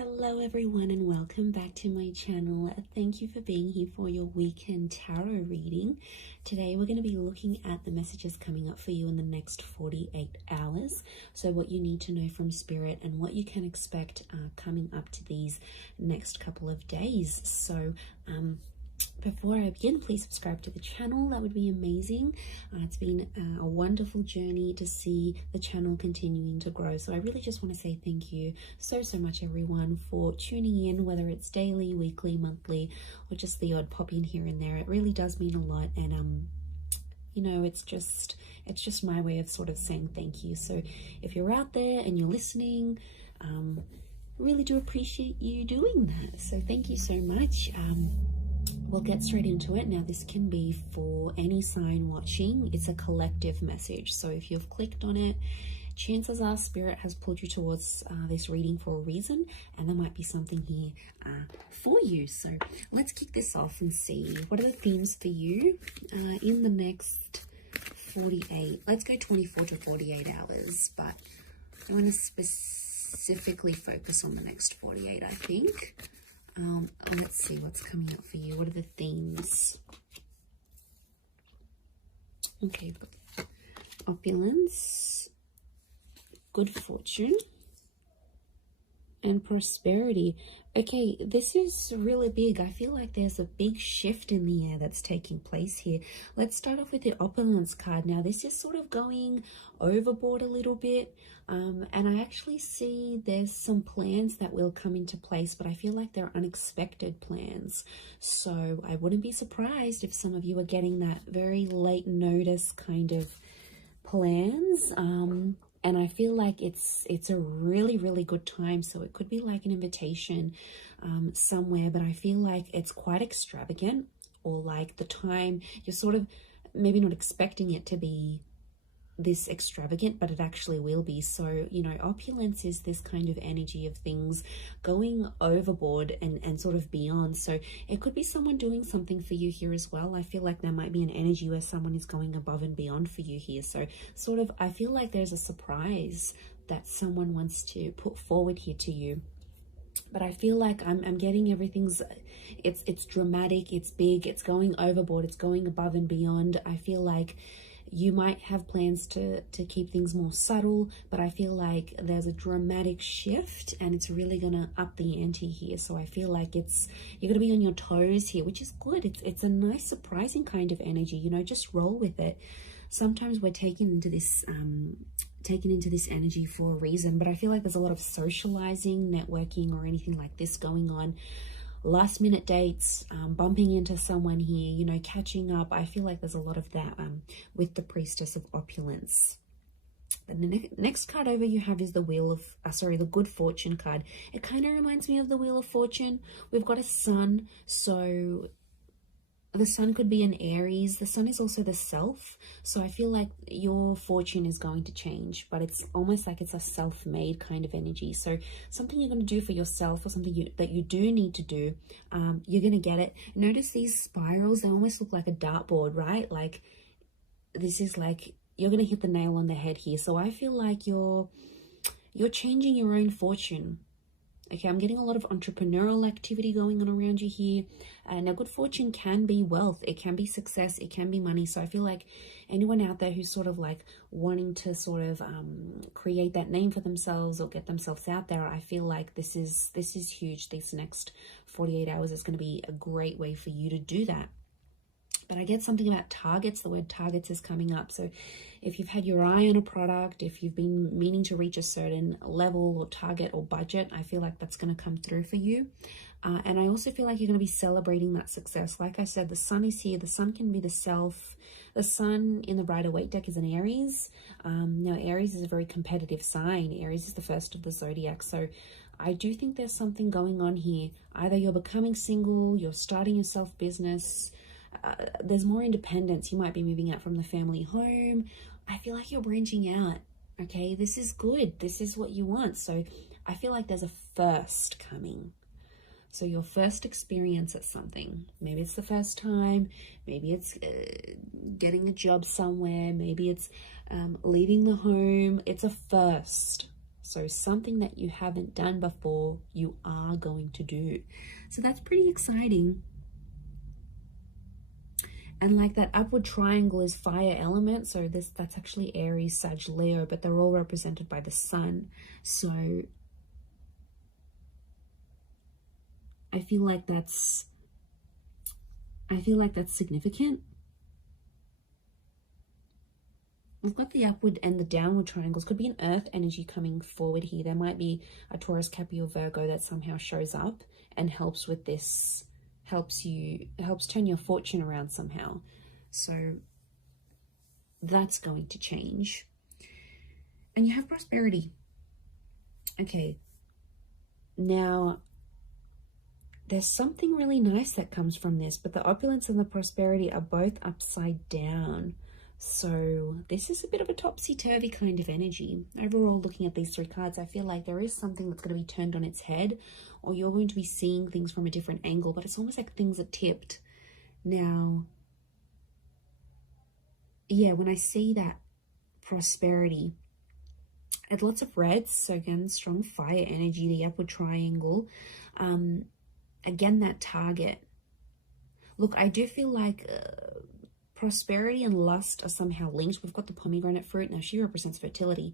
Hello everyone and welcome back to my channel. Thank you for being here for your weekend tarot reading. Today we're going to be looking at the messages coming up for you in the next 48 hours. So what you need to know from Spirit and what you can expect coming up to these next couple of days. So before I begin, please subscribe to the channel. That would be amazing. It's been a wonderful journey to see the channel continuing to grow. So I really just want to say thank you so much, everyone, for tuning in, whether it's daily, weekly, monthly, or just the odd pop in here and there. It really does mean a lot. And you know, it's just my way of sort of saying thank you. So if you're out there and you're listening, really do appreciate you doing that. So thank you so much. We'll get straight into it. Now, this can be for any sign watching. It's a collective message. So if you've clicked on it, chances are Spirit has pulled you towards this reading for a reason, and there might be something here for you. So let's kick this off and see what are the themes for you in the next 48. Let's go 24 to 48 hours, but I want to specifically focus on the next 48, I think. Let's see what's coming up for you. What are the themes? Okay, opulence, good fortune, and prosperity. Okay, this is really big. I feel like there's a big shift in the air that's taking place here. Let's start off with the opulence card. Now, this is sort of going overboard a little bit. And I actually see there's some plans that will come into place, but I feel like they're unexpected plans. So I wouldn't be surprised if some of you are getting that very late notice kind of plans. And I feel like it's a really good time. So it could be like an invitation somewhere, but I feel like it's quite extravagant, or like the time you're sort of maybe not expecting it to be this extravagant, but it actually will be. So, you know, opulence is this kind of energy of things going overboard and sort of beyond. So it could be someone doing something for you here as well. I feel like there might be an energy where someone is going above and beyond for you here. So sort of, I feel like there's a surprise that someone wants to put forward here to you. But I feel like I'm getting everything's, it's dramatic, it's big, it's going overboard, it's going above and beyond. I feel like you might have plans to keep things more subtle, but I feel like there's a dramatic shift and it's really going to up the ante here. So I feel like you're going to be on your toes here, which is good. It's a nice, surprising kind of energy, you know, just roll with it. Sometimes we're taken into this energy for a reason, but I feel like there's a lot of socializing, networking, or anything like this going on. Last minute dates, bumping into someone here, you know, catching up. I feel like there's a lot of that with the Priestess of Opulence. And the next card over you have is the Wheel of, the Good Fortune card. It kind of reminds me of the Wheel of Fortune. We've got a sun, so the sun could be an Aries. The sun is also the self. So I feel like your fortune is going to change, but it's almost like it's a self-made kind of energy. So something you're going to do for yourself, or something that you do need to do, you're going to get it. Notice these spirals, they almost look like a dartboard, right? Like this is like, you're going to hit the nail on the head here. So I feel like you're changing your own fortune. Okay, I'm getting a lot of entrepreneurial activity going on around you here. Now, good fortune can be wealth. It can be success. It can be money. So I feel like anyone out there who's sort of like wanting to sort of create that name for themselves or get themselves out there, I feel like this is huge. These next 48 hours is going to be a great way for you to do that. But I get something about targets. The word targets is coming up. So if you've had your eye on a product, if you've been meaning to reach a certain level or target or budget, I feel like that's going to come through for you. And I also feel like you're going to be celebrating that success. Like I said, the sun is here. The sun can be the self. The sun in the Rider-Waite deck is an Aries. Now, Aries is a very competitive sign. Aries is the first of the zodiac. So I do think there's something going on here. Either you're becoming single, you're starting your self-business, there's more independence. You might be moving out from the family home. I feel like you're branching out. Okay, this is good. This is what you want. So I feel like there's a first coming. So your first experience at something. Maybe it's the first time. Maybe it's getting a job somewhere. Maybe it's leaving the home. It's a first. So something that you haven't done before, you are going to do. So that's pretty exciting. And like that upward triangle is fire element. So that's actually Aries, Sag, Leo, but they're all represented by the sun. So I feel like that's significant. We've got the upward and the downward triangles. Could be an earth energy coming forward here. There might be a Taurus, Capricorn, Virgo that somehow shows up and helps with this, helps turn your fortune around somehow. So that's going to change. And you have prosperity. Okay. Now, there's something really nice that comes from this, but the opulence and the prosperity are both upside down. So this is a bit of a topsy-turvy kind of energy. Overall, looking at these three cards, I feel like there is something that's going to be turned on its head, or you're going to be seeing things from a different angle, but it's almost like things are tipped. Now, yeah, when I see that prosperity, it's lots of reds. So again, strong fire energy, the upward triangle. Again, that target. Look, I do feel like prosperity and lust are somehow linked. We've got the pomegranate fruit. Now, she represents fertility.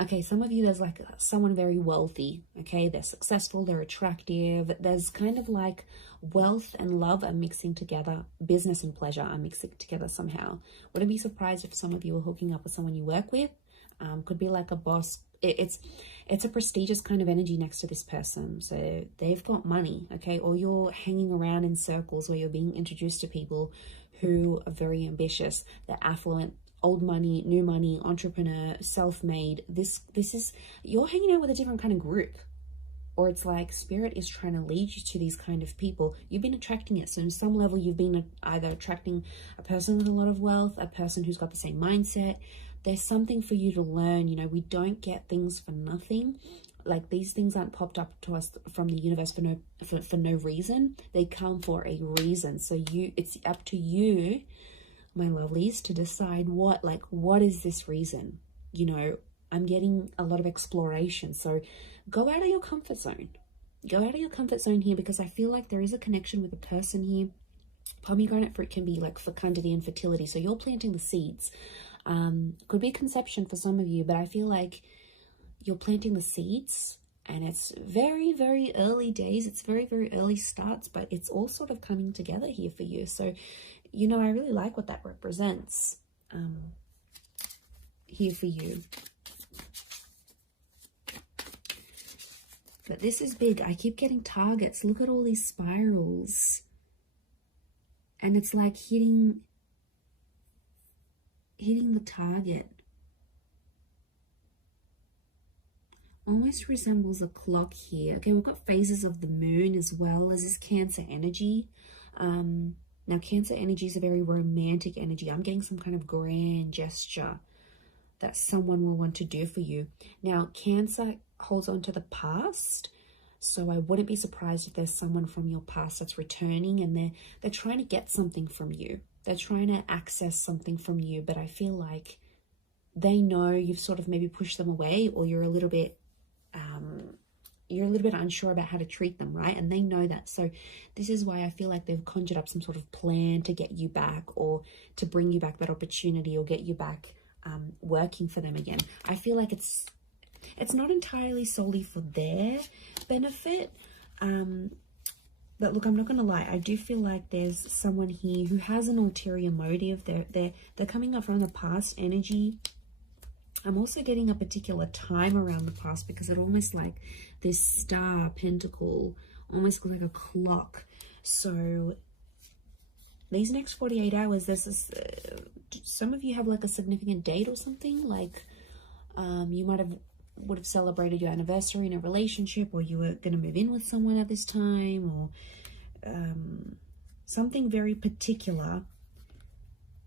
Okay, some of you, there's like someone very wealthy. Okay, they're successful, they're attractive. There's kind of like wealth and love are mixing together. Business and pleasure are mixing together somehow. Wouldn't be surprised if some of you are hooking up with someone you work with. Could be like a boss. It's a prestigious kind of energy next to this person. So they've got money, okay? Or you're hanging around in circles where you're being introduced to people who are very ambitious. They're affluent, old money, new money, entrepreneur, self-made. This is, you're hanging out with a different kind of group. Or it's like spirit is trying to lead you to these kind of people. You've been attracting it. So on some level, you've been either attracting a person with a lot of wealth, a person who's got the same mindset. There's something for you to learn. You know, we don't get things for nothing. Like, these things aren't popped up to us from the universe for no reason. They come for a reason. So it's up to you, my lovelies, to decide what is this reason? You know, I'm getting a lot of exploration. So go out of your comfort zone. Go out of your comfort zone here, because I feel like there is a connection with a person here. Pomegranate fruit can be like fecundity and fertility. So you're planting the seeds. Could be conception for some of you, but I feel like you're planting the seeds, and it's very, very early days. It's very, very early starts, but it's all sort of coming together here for you. So, you know, I really like what that represents here for you. But this is big. I keep getting targets. Look at all these spirals. And it's like hitting the target. Almost resembles a clock here. Okay, we've got phases of the moon as well as this Cancer energy. Now, Cancer energy is a very romantic energy. I'm getting some kind of grand gesture that someone will want to do for you. Now, Cancer holds on to the past. So I wouldn't be surprised if there's someone from your past that's returning, and they're trying to get something from you. They're trying to access something from you, but I feel like they know you've sort of maybe pushed them away, or you're a little bit unsure about how to treat them, right? And they know that. So this is why I feel like they've conjured up some sort of plan to get you back, or to bring you back that opportunity, or get you back working for them again. I feel like it's not entirely solely for their benefit. But look, I'm not going to lie. I do feel like there's someone here who has an ulterior motive. They're coming up from the past energy. I'm also getting a particular time around the past, because it almost like this star pentacle, almost like a clock. So these next 48 hours, there's this, some of you have like a significant date or something. Like you would have celebrated your anniversary in a relationship, or you were going to move in with someone at this time, or something very particular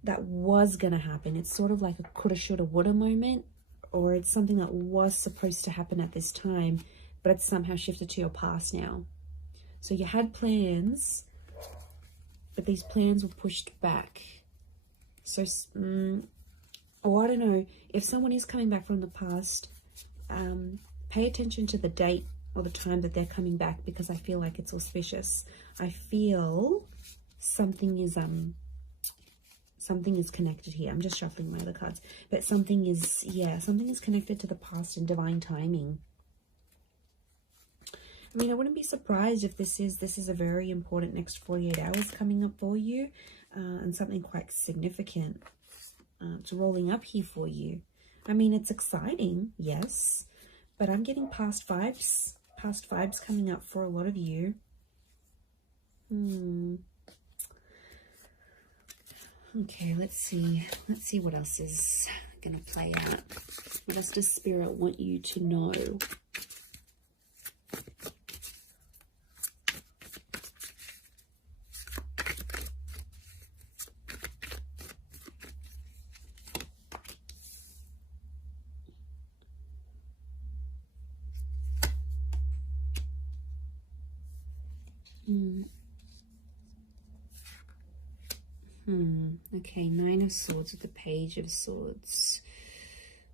that was going to happen. It's sort of like a coulda, shoulda, woulda moment, or it's something that was supposed to happen at this time, but it's somehow shifted to your past now. So you had plans, but these plans were pushed back. So, or I don't know, if someone is coming back from the past, Pay attention to the date or the time that they're coming back, because I feel like it's auspicious. I feel something is connected here. I'm just shuffling my other cards, but something is, yeah, something is connected to the past and divine timing. I mean, I wouldn't be surprised if this is a very important next 48 hours coming up for you, and something quite significant it's rolling up here for you. I mean, it's exciting, yes, but I'm getting past vibes coming up for a lot of you. Okay, let's see what else is gonna play out. What else does Spirit want you to know? Okay, Nine of Swords with the Page of Swords.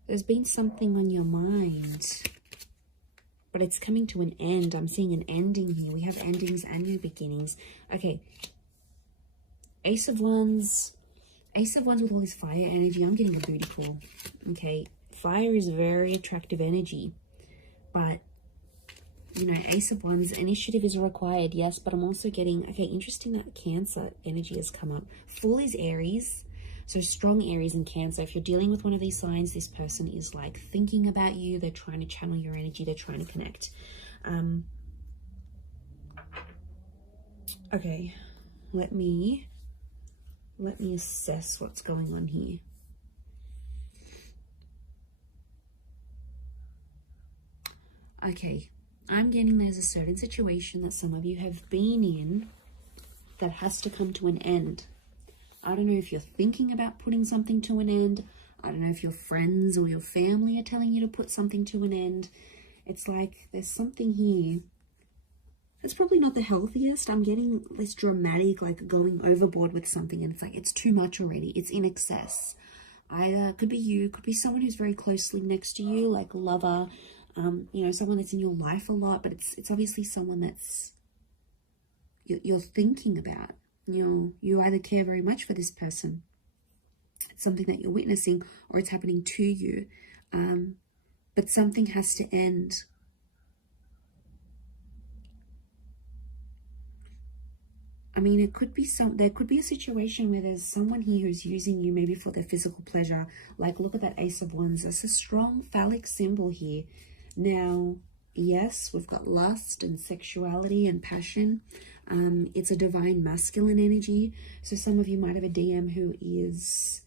There's been something on your mind, but it's coming to an end. I'm seeing an ending here. We have endings and new beginnings. Okay, Ace of Wands with all this fire energy. I'm getting a booty call. Okay, fire is very attractive energy, but you know, Ace of Wands, initiative is required, yes, but I'm also getting, okay, interesting that Cancer energy has come up. Fool is Aries, so strong Aries and Cancer. If you're dealing with one of these signs, this person is like thinking about you. They're trying to channel your energy. They're trying to connect. Okay, let me assess what's going on here. Okay. I'm getting there's a certain situation that some of you have been in that has to come to an end. I don't know if you're thinking about putting something to an end. I don't know if your friends or your family are telling you to put something to an end. It's like there's something here. It's probably not the healthiest. I'm getting this dramatic, like going overboard with something, and it's like it's too much already. It's in excess. Either could be you, could be someone who's very closely next to you, like a lover, you know, someone that's in your life a lot, but it's obviously someone that's you're thinking about. You either care very much for this person, it's something that you're witnessing, or it's happening to you, but something has to end. I mean, it could be there could be a situation where there's someone here who's using you maybe for their physical pleasure. Like, look at that Ace of Wands. That's a strong phallic symbol here. Now, yes, we've got lust and sexuality and passion. It's a divine masculine energy. So some of you might have a DM who is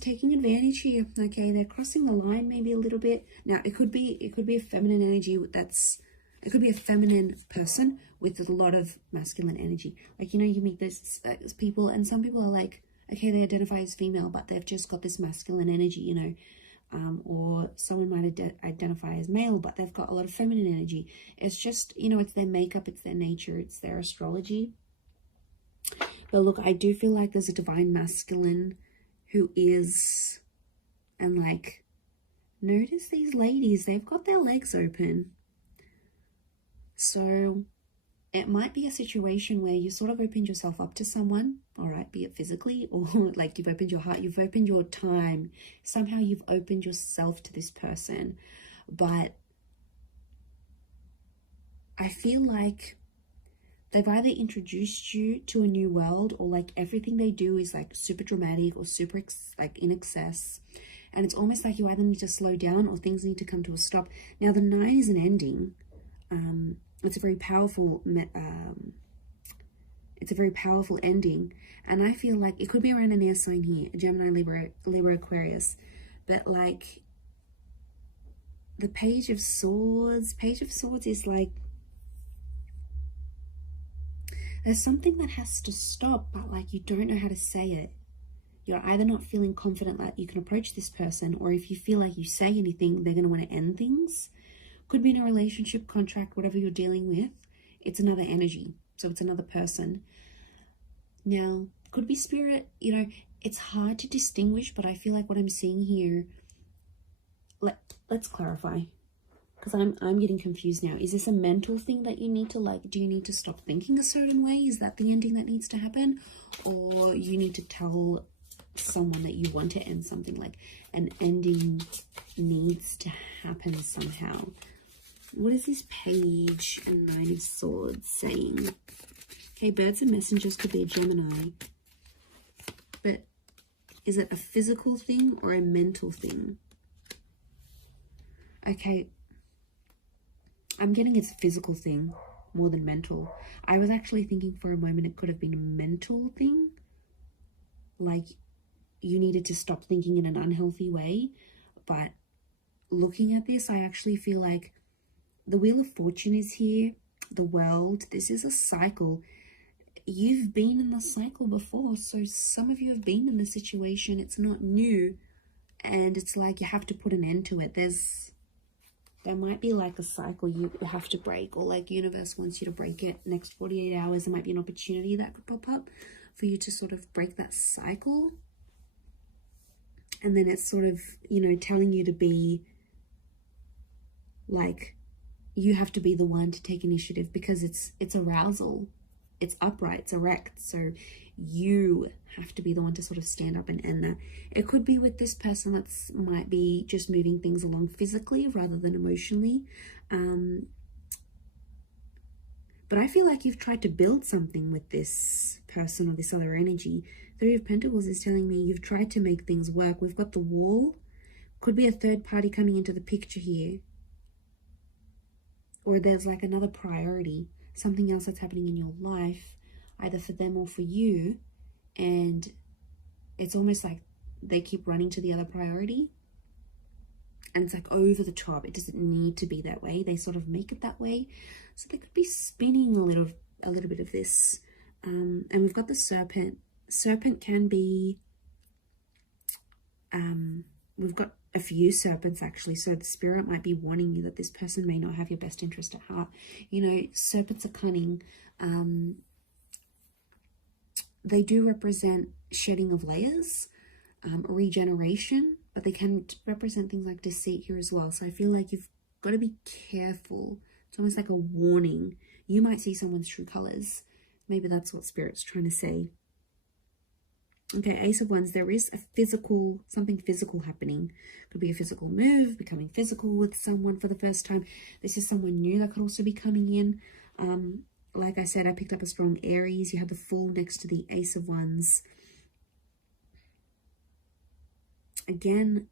taking advantage here. Okay, they're crossing the line maybe a little bit. Now, it could be a feminine energy it could be a feminine person with a lot of masculine energy. Like, you know, you meet those people, and some people are like, okay, they identify as female, but they've just got this masculine energy, you know. Or someone might identify as male, but they've got a lot of feminine energy. It's just, you know, it's their makeup, it's their nature, it's their astrology. But look, I do feel like there's a divine masculine who is, and like, notice these ladies, they've got their legs open. So it might be a situation where you sort of opened yourself up to someone, all right, be it physically or like you've opened your heart, you've opened your time. Somehow you've opened yourself to this person. But I feel like they've either introduced you to a new world, or like everything they do is like super dramatic or super like in excess. And it's almost like you either need to slow down or things need to come to a stop. Now, the 9 is an ending. It's a very powerful ending, and I feel like it could be around an air sign here, Gemini, Libra, Aquarius, but like the Page of Swords is like there's something that has to stop, but like you don't know how to say it. You're either not feeling confident that you can approach this person, or if you feel like you say anything, they're going to want to end things. Could be in a relationship, contract, whatever you're dealing with. It's another energy. So it's another person. Now, could be spirit. You know, it's hard to distinguish, but I feel like what I'm seeing here, let's clarify, because I'm getting confused now. Is this a mental thing that you need to, like, do you need to stop thinking a certain way? Is that the ending that needs to happen? Or you need to tell someone that you want to end something, like an ending needs to happen somehow? What is this Page and Nine of Swords saying? Okay, birds and messengers could be a Gemini. But is it a physical thing or a mental thing? Okay, I'm getting it's a physical thing more than mental. I was actually thinking for a moment it could have been a mental thing. Like you needed to stop thinking in an unhealthy way. But looking at this, I actually feel like the Wheel of Fortune is here. The World. This is a cycle. You've been in the cycle before. So some of you have been in the situation. It's not new. And it's like you have to put an end to it. There might be like a cycle you have to break, or like universe wants you to break it. Next 48 hours, there might be an opportunity that could pop up for you to sort of break that cycle. And then it's sort of, you know, telling you to be like, you have to be the one to take initiative, because it's arousal, it's upright, it's erect. So you have to be the one to sort of stand up and end that. It could be with this person that's might be just moving things along physically rather than emotionally. But I feel like you've tried to build something with this person or this other energy. Three of Pentacles is telling me you've tried to make things work. We've got the Wall. Could be a third party coming into the picture here. Or there's like another priority, something else that's happening in your life, either for them or for you. And it's almost like they keep running to the other priority. And it's like over the top. It doesn't need to be that way. They sort of make it that way. So they could be spinning a little bit of this. And we've got the Serpent. Serpent can be, we've got a few serpents actually, so the spirit might be warning you that this person may not have your best interest at heart. You know, serpents are cunning. They do represent shedding of layers, regeneration, but they can represent things like deceit here as well. So I feel like you've got to be careful. It's almost like a warning. You might see someone's true colors. Maybe that's what spirit's trying to say. Okay, Ace of Wands, there is a physical, something physical happening. Could be a physical move, becoming physical with someone for the first time. This is someone new that could also be coming in. Like I said, I picked up a strong Aries. You have the Fool next to the Ace of Wands. Again,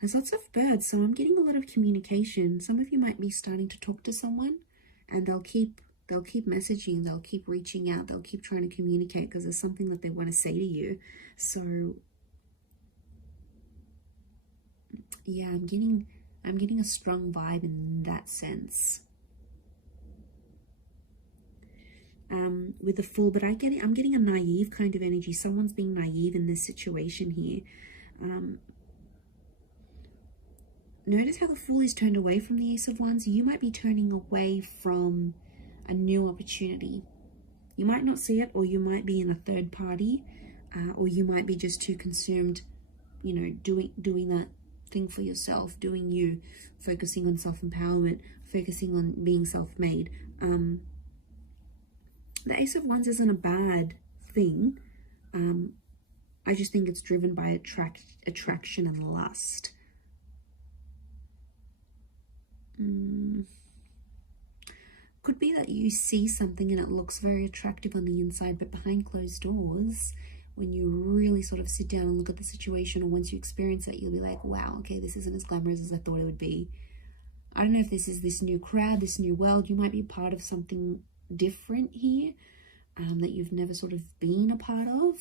there's lots of birds, so I'm getting a lot of communication. Some of you might be starting to talk to someone, and they'll keep messaging, they'll keep reaching out, they'll keep trying to communicate because there's something that they want to say to you. So yeah, I'm getting a strong vibe in that sense. With the Fool, but I'm getting a naive kind of energy. Someone's being naive in this situation here. Notice how the Fool is turned away from the Ace of Wands. You might be turning away from a new opportunity. You might not see it, or you might be in a third party, or you might be just too consumed, you know, doing that thing for yourself, doing you, focusing on self-empowerment, focusing on being self-made. The Ace of Wands isn't a bad thing. I just think it's driven by attraction and lust. Could be that you see something and it looks very attractive on the inside, but behind closed doors, when you really sort of sit down and look at the situation, or once you experience it, you'll be like, wow, okay, this isn't as glamorous as I thought it would be. I don't know if this is this new crowd, this new world. You might be part of something different here, that you've never sort of been a part of.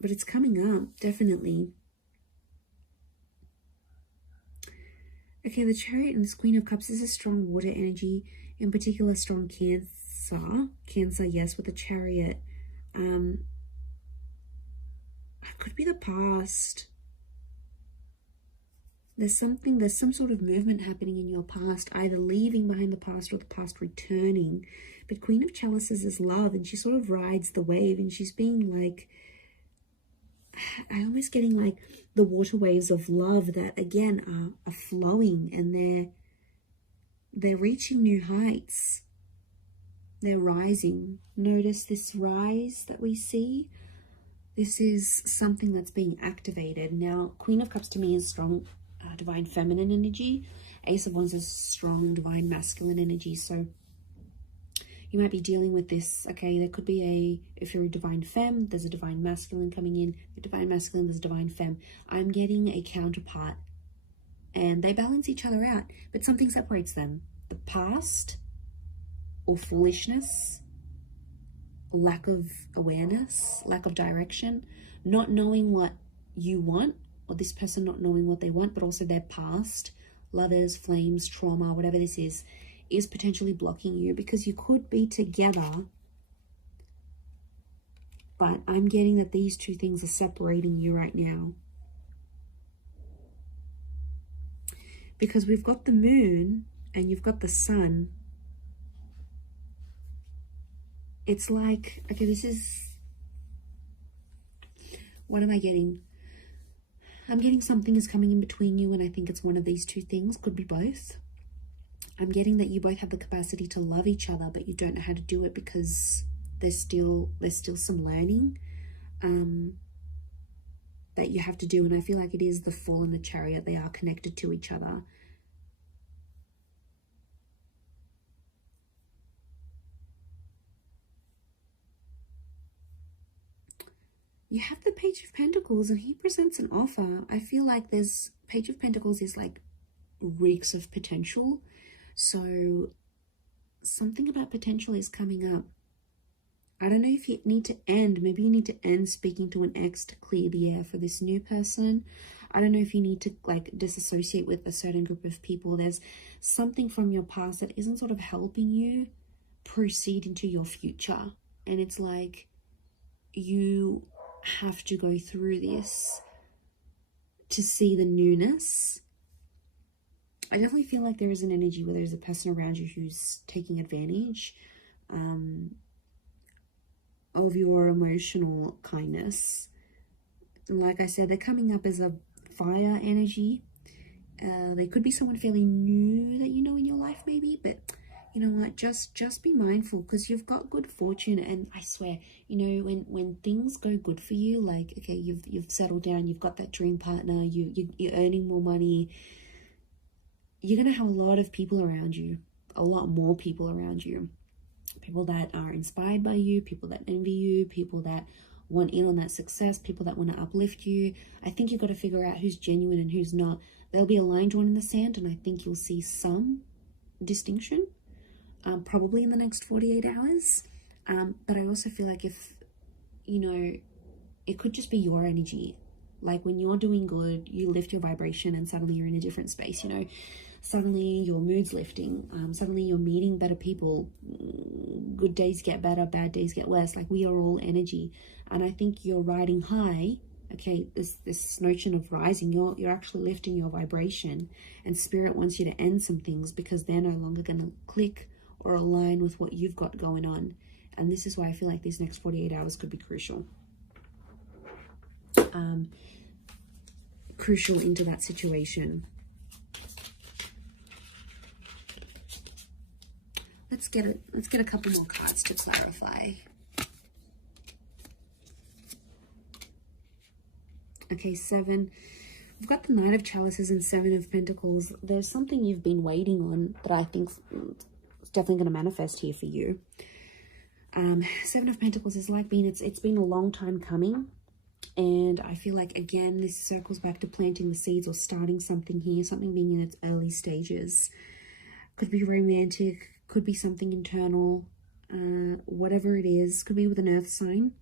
But it's coming up, definitely. Okay, the Chariot and this Queen of Cups is a strong water energy, in particular strong Cancer. Cancer, yes, with the Chariot. It could be the past. There's some sort of movement happening in your past, either leaving behind the past or the past returning. But Queen of Chalices is love, and she sort of rides the wave, and she's being like, I'm almost getting like the water waves of love that again are flowing, and they're reaching new heights. They're rising. Notice this rise that we see. This is something that's being activated. Now, Queen of Cups to me is strong divine feminine energy. Ace of Wands is strong divine masculine energy. So you might be dealing with this. Okay, there could be if you're a divine femme, there's a divine masculine coming in. The divine masculine, there's a divine femme. I'm getting a counterpart, and they balance each other out, but something separates them. The past, or foolishness, lack of awareness, lack of direction, not knowing what you want, or this person not knowing what they want, but also their past, lovers, flames, trauma, whatever this is potentially blocking you, because you could be together, but I'm getting that these two things are separating you right now. Because we've got the moon and you've got the sun. It's like, okay, this is, what am I getting? I'm getting something is coming in between you, and I think it's one of these two things, could be both. I'm getting that you both have the capacity to love each other, but you don't know how to do it because there's still some learning that you have to do. And I feel like it is the Fool and the Chariot. They are connected to each other. You have the Page of Pentacles, and he presents an offer. I feel like there's Page of Pentacles is like reeks of potential. So something about potential is coming up. I don't know if you need to end. Maybe you need to end speaking to an ex to clear the air for this new person. I don't know if you need to like disassociate with a certain group of people. There's something from your past that isn't sort of helping you proceed into your future. And it's like you have to go through this to see the newness. I definitely feel like there is an energy where there's a person around you who's taking advantage of your emotional kindness. And like I said, they're coming up as a fire energy. They could be someone fairly new that you know in your life maybe, but you know what, just be mindful, because you've got good fortune. And I swear, you know, when things go good for you, like okay, you've settled down, you've got that dream partner, you're earning more money, you're gonna have a lot of people around you, a lot more people around you, people that are inspired by you, people that envy you, people that want in on that success, people that want to uplift you. I think you've got to figure out who's genuine and who's not. There'll be a line drawn in the sand, and I think you'll see some distinction probably in the next 48 hours. But I also feel like if, you know, it could just be your energy. Like when you're doing good, you lift your vibration and suddenly you're in a different space, you know. Suddenly your mood's lifting. Suddenly you're meeting better people. Good days get better, bad days get worse. Like we are all energy. And I think you're riding high. Okay, this notion of rising, you're actually lifting your vibration. And Spirit wants you to end some things because they're no longer going to click or align with what you've got going on. And this is why I feel like these next 48 hours could be crucial. Crucial into that situation. Let's get a couple more cards to clarify. Okay, 7. We've got the Knight of Chalices and 7 of Pentacles. There's something you've been waiting on that I think is definitely going to manifest here for you. 7 of Pentacles is like it's been a long time coming. And I feel like, again, this circles back to planting the seeds or starting something here, something being in its early stages. Could be romantic, could be something internal, whatever it is. Could be with an earth sign,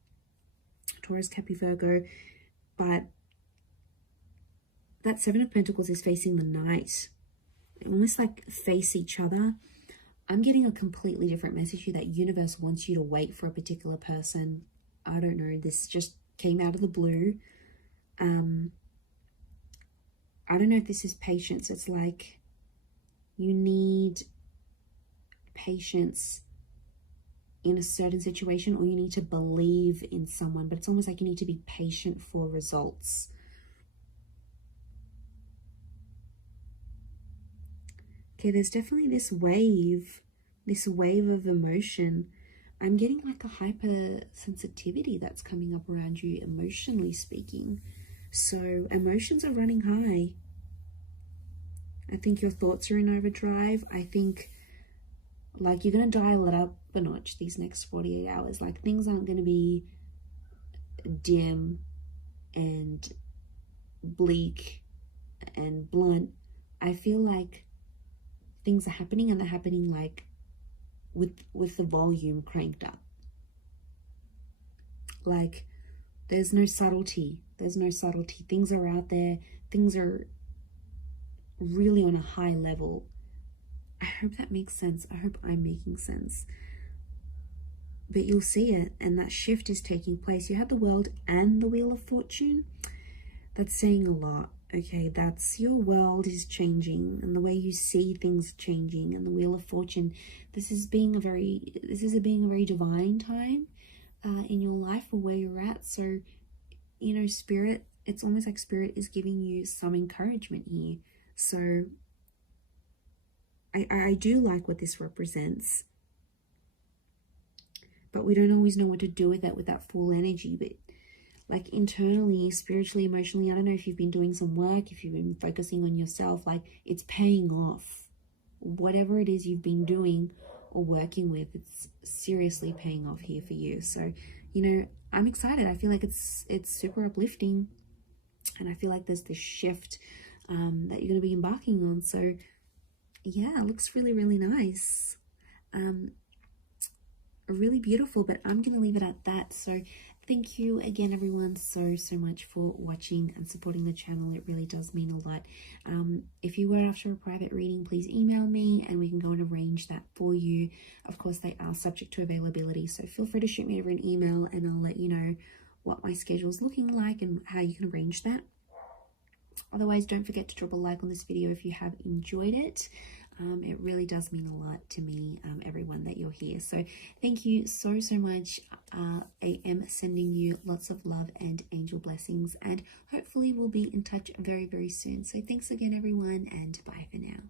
Taurus, Capricorn, Virgo. But that 7 of Pentacles is facing the Knight. Almost like face each other. I'm getting a completely different message here, that universe wants you to wait for a particular person. I don't know, this just came out of the blue. I I don't know if this is patience. It's like you need patience in a certain situation, or you need to believe in someone, but it's almost like you need to be patient for results. Okay, there's definitely this wave of emotion. I'm getting like a hypersensitivity that's coming up around you, emotionally speaking. So emotions are running high. I think your thoughts are in overdrive. I think like you're going to dial it up a notch these next 48 hours. Like things aren't going to be dim and bleak and blunt. I feel like things are happening, and they're happening like with the volume cranked up. Like there's no subtlety. Things are out there. Things are really on a high level. I hope that makes sense. I hope I'm making sense. But you'll see it, and that shift is taking place. You have the World and the Wheel of Fortune. That's saying a lot. Okay, that's your world is changing, and the way you see things changing, and the Wheel of Fortune. This is being a very divine time in your life, or where you're at. So, you know, Spirit, it's almost like Spirit is giving you some encouragement here. So I do like what this represents, but we don't always know what to do with that full energy. But like internally, spiritually, emotionally, I don't know if you've been doing some work, if you've been focusing on yourself, like it's paying off. Whatever it is you've been doing or working with, it's seriously paying off here for you. So, you know, I'm excited. I feel like it's super uplifting, and I feel like there's this shift that you're going to be embarking on. So yeah, it looks really, really nice. Really beautiful, but I'm going to leave it at that. So thank you again, everyone, so much for watching and supporting the channel. It really does mean a lot. If you were after a private reading, please email me and we can go and arrange that for you. Of course, they are subject to availability, so feel free to shoot me over an email and I'll let you know what my schedule is looking like and how you can arrange that. Otherwise, don't forget to drop a like on this video if you have enjoyed it. It really does mean a lot to me, everyone, that you're here. So thank you so much. I am sending you lots of love and angel blessings, and hopefully we'll be in touch very, very soon. So thanks again, everyone, and bye for now.